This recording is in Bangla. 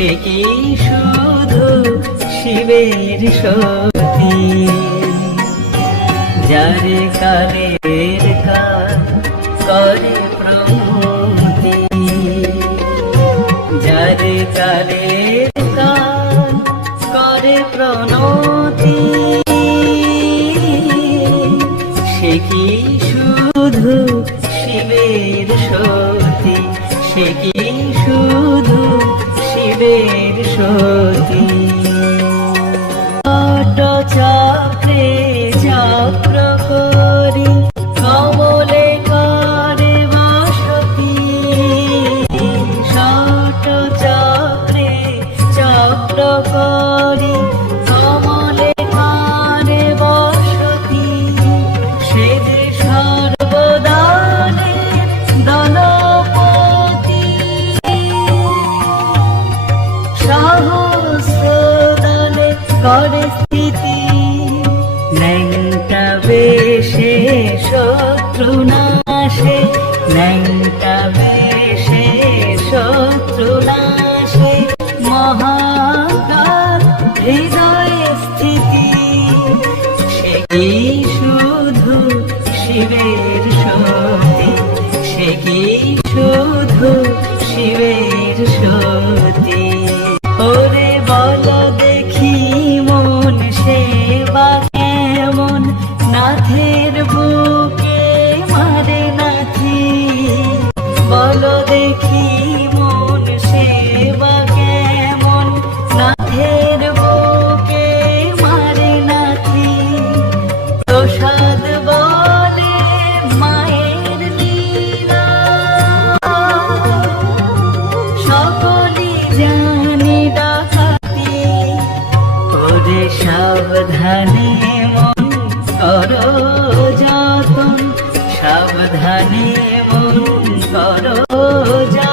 সে কি শুধু শিবের সতী, যারে কালের কাজ করে প্রমতি, যারে কালের কাজ করে প্রণতি, সে কি শুধু শিবের সতী, সে কি শুধু শিবের সতী। চক্রে চক্র করি কমলে করে বসতি, ষট চক্রে চক্র করি কমলে করে বসতি, সে যে সর্বদানে দলপতি, সহস্রদানে করে স্থিতি, ন্যাংটা বেশে শত্রু নাশে, ন্যাংটা বেশে শত্রু নাশে, মহাকাল হৃদয়ে স্থিতি, সে কি শুধু শিবের সতী, সে কি শুধু শিবের সতী। ওরে বল দেখি মন সেবা কেমন, নাথের বুকে মারে নাথি, বল দেখি মন সেবা কেমন, নাথের বুকে মারে নাথি, প্রসাদ বলে মায়ের লীলা, সকলি জানি ডাকাতি, ওরে সাবধানে মন করো যতন, সাবধানে মন করো যতন।